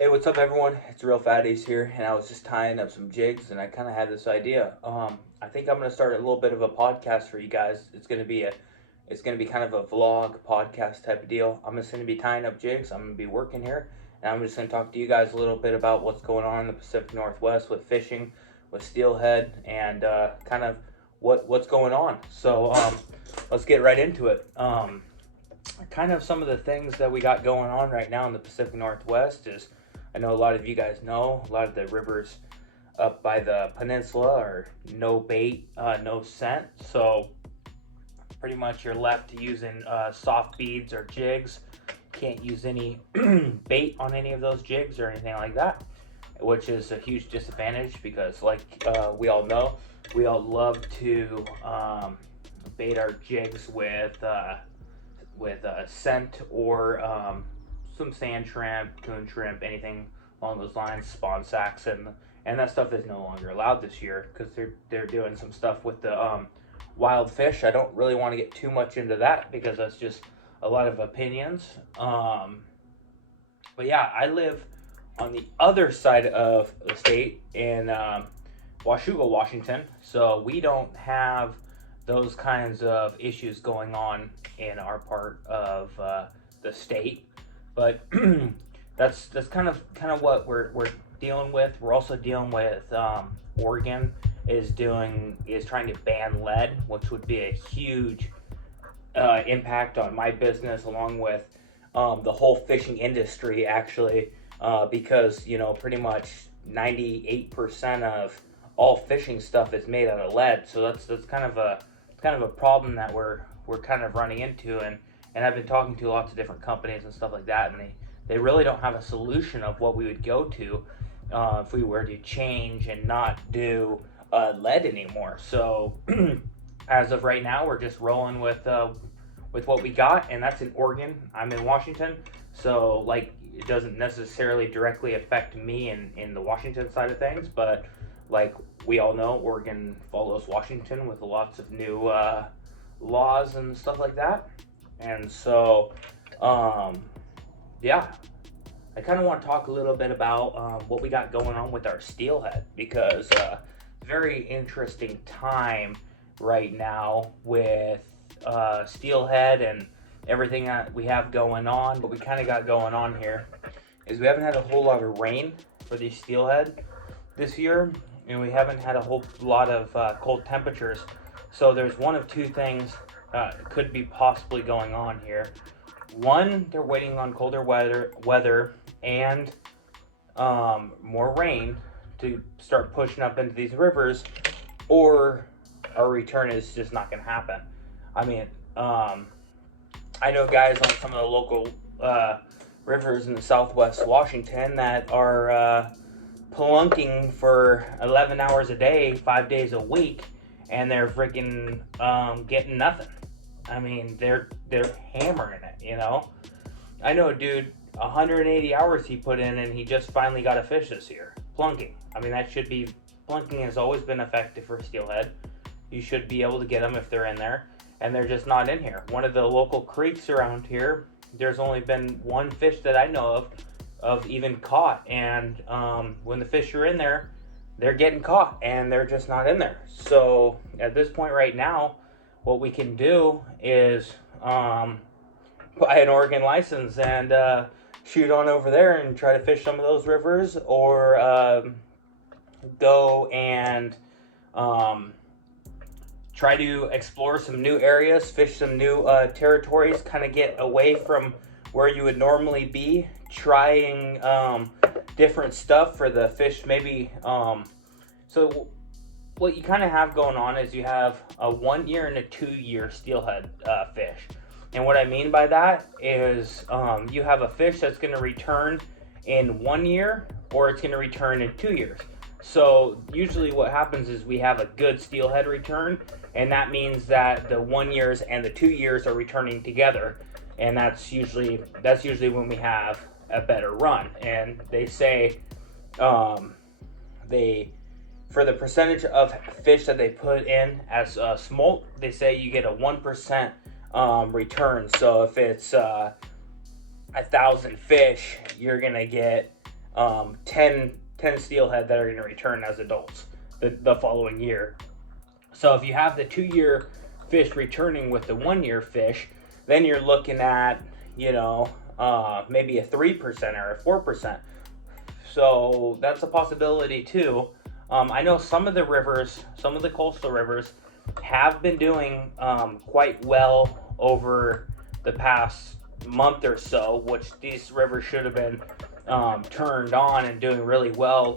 Hey, what's up, everyone? It's Reelphatties here, and I was just tying up some jigs, and I kind of had this idea. I think I'm gonna start a little bit of a podcast for you guys. It's gonna be kind of a vlog podcast type of deal. I'm just gonna be tying up jigs. I'm gonna be working here, and I'm just gonna talk to you guys a little bit about what's going on in the Pacific Northwest with fishing, with steelhead, and kind of what's going on. So let's get right into it. Kind of some of the things that we got going on right now in the Pacific Northwest is I know a lot of you guys know a lot of the rivers up by the peninsula are no bait, no scent. So pretty much you're left to using soft beads or jigs. Can't use any bait on any of those jigs or anything like that, which is a huge disadvantage because, like we all know, we all love to bait our jigs with scent or some sand shrimp, coon shrimp, anything along those lines, spawn sacks, and that stuff is no longer allowed this year because they're doing some stuff with the wild fish. I don't really want to get too much into that because that's just a lot of opinions. But yeah, I live on the other side of the state in Washougal, Washington, so we don't have those kinds of issues going on in our part of the state. But that's kind of what we're dealing with. We're also dealing with Oregon is trying to ban lead, which would be a huge impact on my business, along with the whole fishing industry, actually, because pretty much 98% of all fishing stuff is made out of lead. So that's kind of a problem that we're kind of running into, and I've been talking to lots of different companies and stuff like that, and they really don't have a solution of what we would go to if we were to change and not do lead anymore. So as of right now, we're just rolling with what we got, and that's in Oregon. I'm in Washington, so like it doesn't necessarily directly affect me in the Washington side of things, but like we all know, Oregon follows Washington with lots of new laws and stuff like that. And so, yeah, I kind of want to talk a little bit about what we got going on with our steelhead because very interesting time right now with steelhead and everything that we have going on. What we kind of got going on here is we haven't had a whole lot of rain for these steelhead this year, and we haven't had a whole lot of cold temperatures. So there's one of two things could be possibly going on here. One, they're waiting on colder weather and more rain to start pushing up into these rivers, or our return is just not going to happen. I mean, I know guys on some of the local rivers in the Southwest Washington that are plunking for 11 hours a day, 5 days a week, and they're freaking getting nothing. I mean, they're hammering it. I know a dude, 180 hours he put in, and he just finally got a fish this year. Plunking. I mean, plunking has always been effective for steelhead. You should be able to get them if they're in there, and they're just not in here. One of the local creeks around here, there's only been one fish that I know of even caught, and when the fish are in there, they're getting caught, and they're just not in there. So at this point right now, what we can do is buy an Oregon license and shoot on over there and try to fish some of those rivers, or go and try to explore some new areas, fish some new territories, kind of get away from where you would normally be, trying different stuff for the fish. Maybe so what you kind of have going on is you have a 1 year and a 2 year steelhead fish. And what I mean by that is you have a fish that's going to return in 1 year, or it's going to return in 2 years. So usually what happens is we have a good steelhead return, and that means that the 1 years and the 2 years are returning together, and that's usually when we have a better run. And they say they for the percentage of fish that they put in as smolt, they say you get a 1% return. So if it's 1,000 fish, you're gonna get 10 steelhead that are going to return as adults the following year. So if you have the 2-year fish returning with the 1-year fish, then you're looking at, maybe a 3% or a 4%. So that's a possibility too. I know some of the rivers, some of the coastal rivers, have been doing quite well over the past month or so, which these rivers should have been turned on and doing really well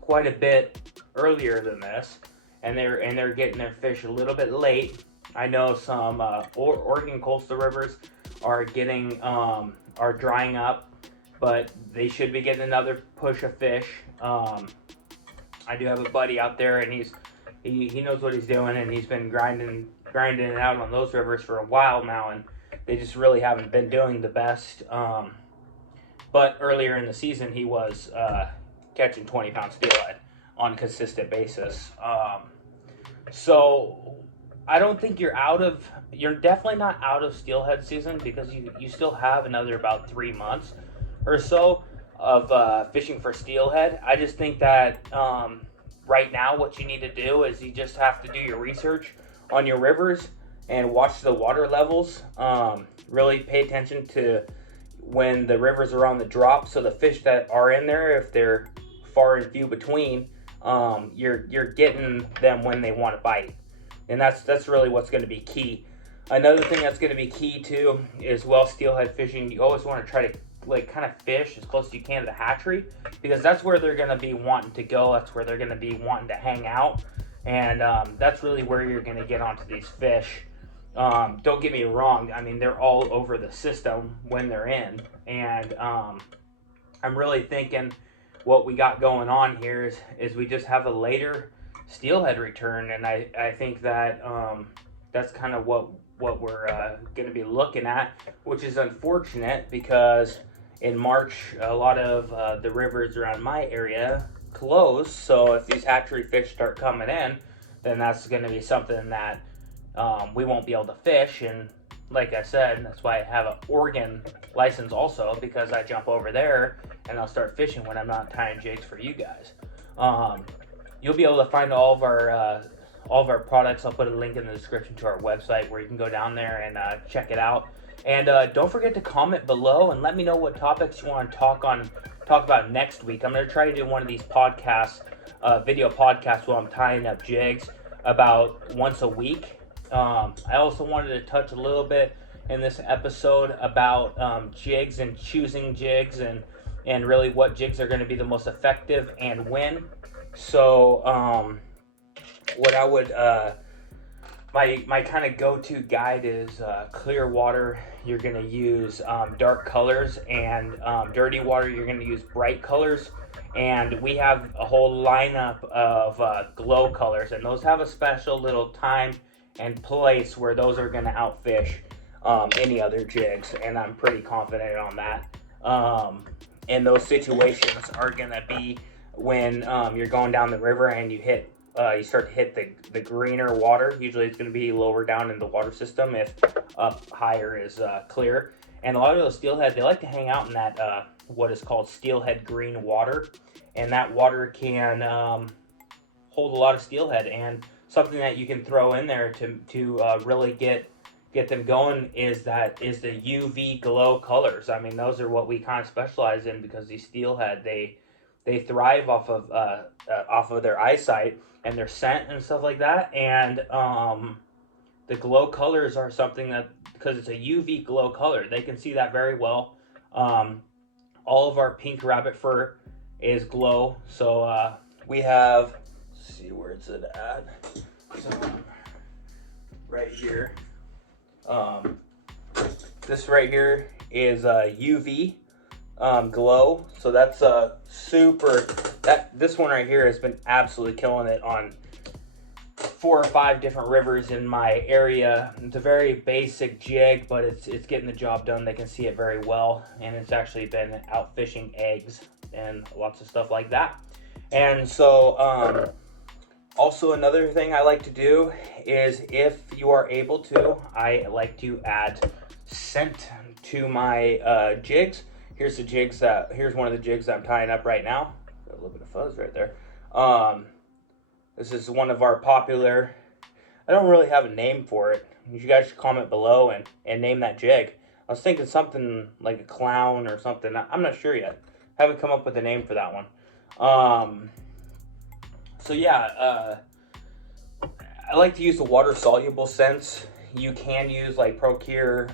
quite a bit earlier than this, and they're getting their fish a little bit late. I know some Oregon coastal rivers are drying up, but they should be getting another push of fish. I do have a buddy out there, and he knows what he's doing, and he's been grinding it out on those rivers for a while now, and they just really haven't been doing the best. But earlier in the season, he was catching 20-pound steelhead on a consistent basis. So I don't think you're definitely not out of steelhead season, because you still have another about 3 months or so of fishing for steelhead. I just think that right now what you need to do is you just have to do your research on your rivers and watch the water levels. Really pay attention to when the rivers are on the drop, so the fish that are in there, if they're far and few between, you're getting them when they want to bite. And that's really what's going to be key. Another thing that's going to be key too is steelhead fishing. You always want to try to kind of fish as close as you can to the hatchery, because that's where they're going to be wanting to go. That's where they're going to be wanting to hang out, and that's really where you're going to get onto these fish. Don't get me wrong. I mean, they're all over the system when they're in, and I'm really thinking what we got going on here is we just have a later steelhead return, and I think that that's kind of what we're going to be looking at, which is unfortunate, because in March a lot of the rivers around my area close. So if these hatchery fish start coming in, then that's going to be something that we won't be able to fish. And like I said, that's why I have an Oregon license also, because I jump over there and I'll start fishing when I'm not tying jigs for you guys. You'll be able to find all of our products. I'll put a link in the description to our website where you can go down there and check it out. And don't forget to comment below and let me know what topics you want to talk about next week. I'm going to try to do one of these podcasts, video podcasts, while I'm tying up jigs about once a week. I also wanted to touch a little bit in this episode about jigs and choosing jigs, and really what jigs are going to be the most effective and when. So what I would my kind of go-to guide is clear water. You're going to use dark colors, and dirty water you're going to use bright colors. And we have a whole lineup of glow colors, and those have a special little time and place where those are going to outfish any other jigs, and I'm pretty confident on that. And those situations are going to be when you're going down the river and you start to hit the greener water. Usually it's going to be lower down in the water system if up higher is clear. And a lot of those steelhead, they like to hang out in that what is called steelhead green water, and that water can hold a lot of steelhead. And something that you can throw in there to really get them going is the UV glow colors. I mean, those are what we kind of specialize in, because these steelhead, they thrive off of their eyesight and their scent and stuff like that. And the glow colors are something that, because it's a UV glow color, they can see that very well. All of our pink rabbit fur is glow. So we have, let's see, where is it at? So, right here. This right here is UV glow. So that's super. This one right here has been absolutely killing it on 4 or 5 different rivers in my area. It's a very basic jig, but it's getting the job done. They can see it very well, and it's actually been out fishing eggs and lots of stuff like that. And so also another thing I like to do is, if you are able to, I like to add scent to my jigs. here's one of the jigs I'm tying up right now. Got a little bit of fuzz right there. This is one of our popular. I don't really have a name for it. You guys should comment below and name that jig. I was thinking something like a clown or something. I'm not sure yet. Haven't come up with a name for that one. So yeah, I like to use the water soluble scents. You can use like Procure,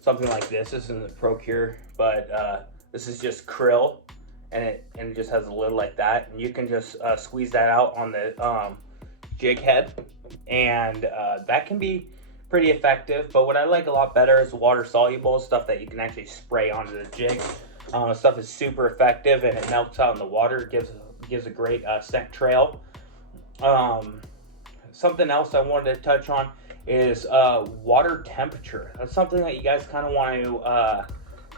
something like this. This isn't Procure, but this is just krill, and it just has a lid like that, and you can just squeeze that out on the jig head, and that can be pretty effective. But what I like a lot better is water soluble stuff that you can actually spray onto the jig. Stuff is super effective, and it melts out in the water. It gives a great scent trail. Something else I wanted to touch on is water temperature. That's something that you guys kind of want to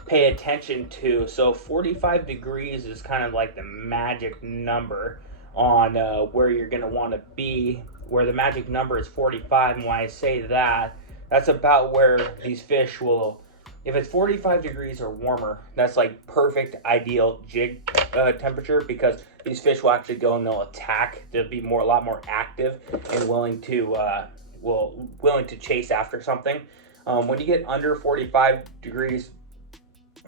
pay attention to. So 45 degrees is kind of like the magic number on where you're going to want to be, where the magic number is 45. And why I say that, that's about where these fish will, if it's 45 degrees or warmer, that's like perfect ideal jig temperature, because these fish will actually go and they'll attack. They'll be a lot more active and willing to chase after something. When you get under 45 degrees,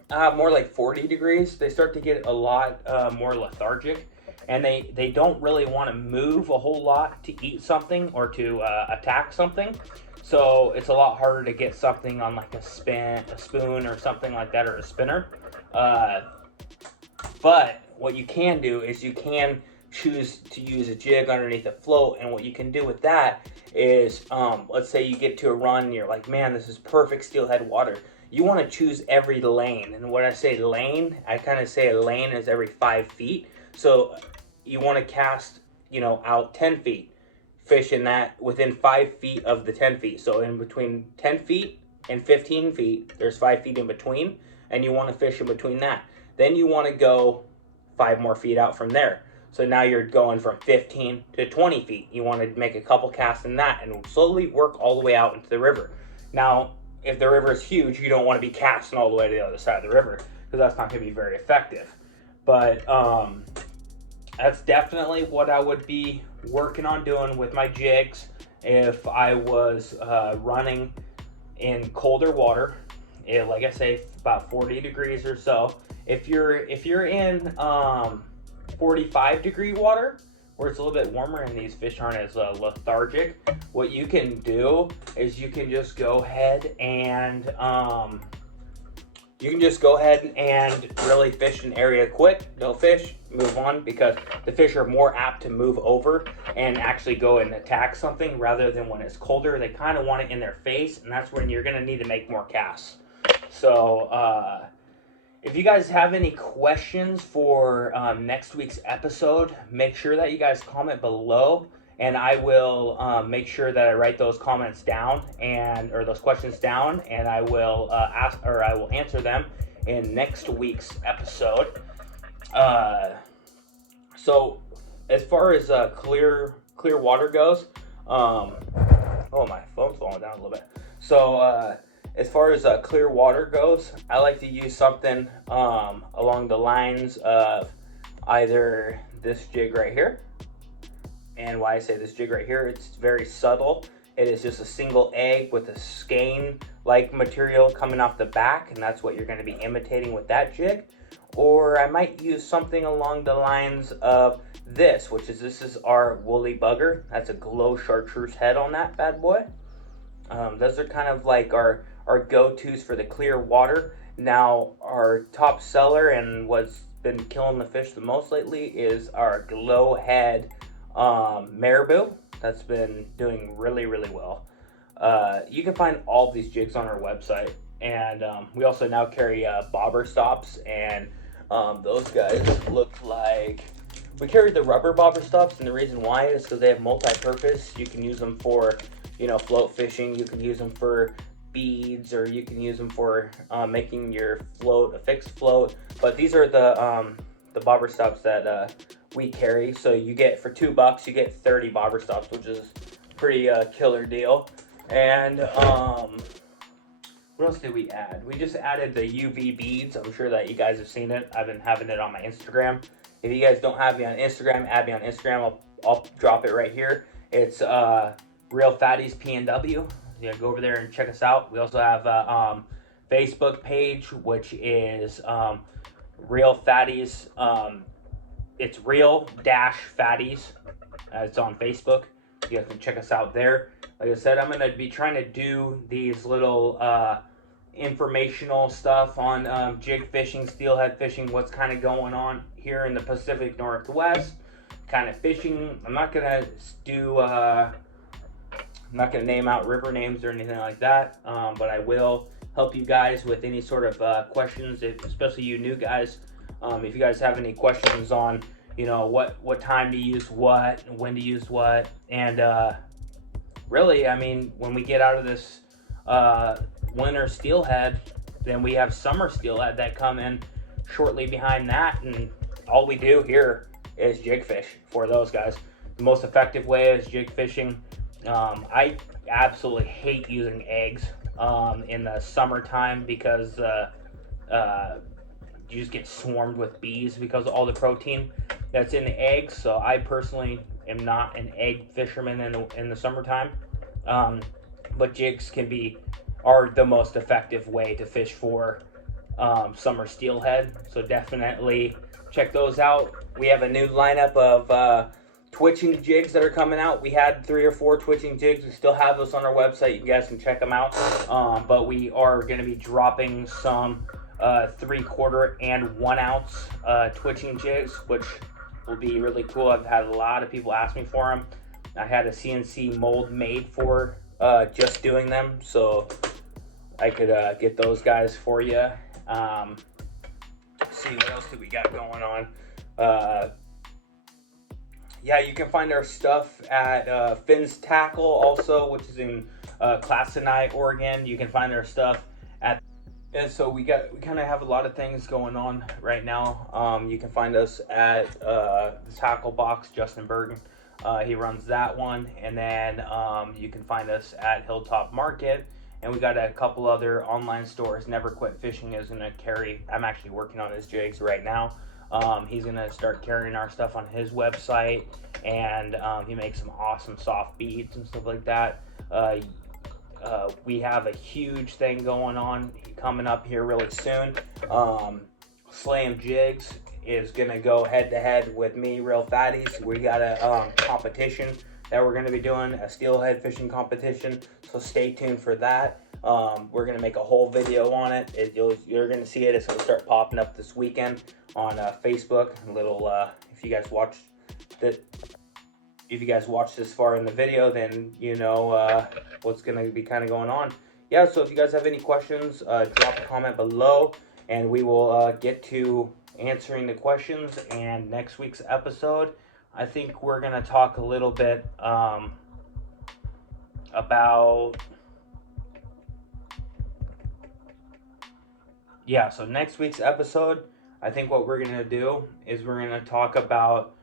more like 40 degrees, they start to get a lot more lethargic, and they don't really want to move a whole lot to eat something or to attack something. So it's a lot harder to get something on like a spoon or something like that, or a spinner. But what you can do is you can choose to use a jig underneath a float, and what you can do with that is, let's say you get to a run and you're like, man, this is perfect steelhead water. You want to choose every lane, and when I say lane, I kind of say a lane is every 5 feet. So you want to cast, out 10 feet, fish in that within 5 feet of the 10 feet. So in between 10 feet and 15 feet, there's 5 feet in between, and you want to fish in between that. Then you want to go 5 more feet out from there. So now you're going from 15 to 20 feet. You want to make a couple casts in that and slowly work all the way out into the river. Now, if the river is huge, you don't want to be casting all the way to the other side of the river, because that's not going to be very effective. But that's definitely what I would be working on doing with my jigs if I was running in colder water. Like I say, about 40 degrees or so. If you're in 45 degree water, where it's a little bit warmer and these fish aren't as lethargic, what you can do is you can just go ahead and really fish an area quick. Go fish, move on, because the fish are more apt to move over and actually go and attack something, rather than when it's colder. They kind of want it in their face, and that's when you're going to need to make more casts. So if you guys have any questions for next week's episode, make sure that you guys comment below, and I will make sure that I write those comments down or those questions down, and I will I will answer them in next week's episode. So as far as clear water goes, oh, my phone's falling down a little bit. So as far as clear water goes, I like to use something along the lines of either this jig right here. And why I say this jig right here, it's very subtle. It is just a single egg with a skein-like material coming off the back, and that's what you're going to be imitating with that jig. Or I might use something along the lines of this is our woolly bugger. That's a glow chartreuse head on that bad boy. Those are kind of like our go-tos for the clear water. Now, our top seller and what's been killing the fish the most lately is our glow head marabou. That's been doing really, really well. You can find all of these jigs on our website, and we also now carry bobber stops, and those guys look like, we carry the rubber bobber stops, and the reason why is because they have multi-purpose. You can use them for float fishing. You can use them for beads, or you can use them for making your float a fixed float. But these are the bobber stops that we carry. So you get, for $2 you get 30 bobber stops, which is pretty killer deal. And what What else did we add? We just added the UV beads. I'm sure that you guys have seen it. I've been having it on my Instagram. If you guys don't have me on Instagram, add me on Instagram. I'll drop it right here. It's Reelphatties PNW. Yeah, go over there and check us out. We also have a Facebook page, which is Reelphatties. It's Real-Fatties. It's on Facebook. You guys can check us out there. Like I said, I'm going to be trying to do these little informational stuff on jig fishing, steelhead fishing, what's kind of going on here in the Pacific Northwest, kind of fishing. I'm not going to do, I'm not going to name out river names or anything like that, but I will help you guys with any sort of questions, especially you new guys. If you guys have any questions on, you know, what time to use what, when to use what, and really, I mean, when we get out of this winter steelhead, then we have summer steelhead that come in shortly behind that, and all we do here is jig fish for those guys. The most effective way is jig fishing. I absolutely hate using eggs in the summertime because you just get swarmed with bees because of all the protein that's in the eggs. So I personally am not an egg fisherman in the summertime, but jigs are the most effective way to fish for summer steelhead. So definitely check those out. We have a new lineup of twitching jigs that are coming out. We had 3 or 4 twitching jigs. We still have those on our website. You guys can check them out. But we are going to be dropping some 3/4 and 1 ounce twitching jigs, which will be really cool. I've had a lot of people ask me for them. I had a CNC mold made for just doing them, so I could get those guys for you. See what else do we got going on. Yeah, you can find our stuff at Finn's Tackle also, which is in Clasenai, Oregon. You can find our stuff at, and so we kind of have a lot of things going on right now. You can find us at the Tackle Box, Justin Bergen. He runs that one, and then you can find us at Hilltop Market, and we got a couple other online stores. Never Quit Fishing is gonna carry. I'm actually working on his jigs right now. He's gonna start carrying our stuff on his website, and he makes some awesome soft beads and stuff like that. We have a huge thing going on coming up here really soon. Slam Jigs is gonna go head to head with me, Reelphatties. We got a competition that we're gonna be doing, a steelhead fishing competition, so stay tuned for that. We're gonna make a whole video on it. You're gonna see it. It's gonna start popping up this weekend on Facebook. A little, if you guys watch this far in the video, then you know what's gonna be kind of going on. Yeah, so if you guys have any questions, drop a comment below, and we will get to answering the questions. And next week's episode, I think we're gonna talk a little bit about, yeah, so next week's episode, I think what we're gonna do is we're gonna talk about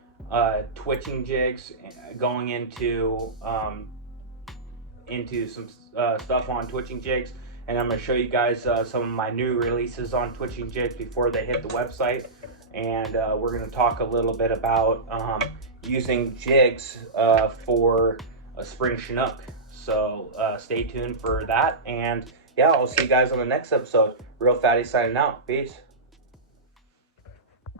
twitching jigs, going into some stuff on twitching jigs, and I'm going to show you guys some of my new releases on twitching jigs before they hit the website. And we're going to talk a little bit about using jigs for a spring Chinook. So stay tuned for that, and yeah, I'll see you guys on the next episode. Reelphatties signing out. Peace.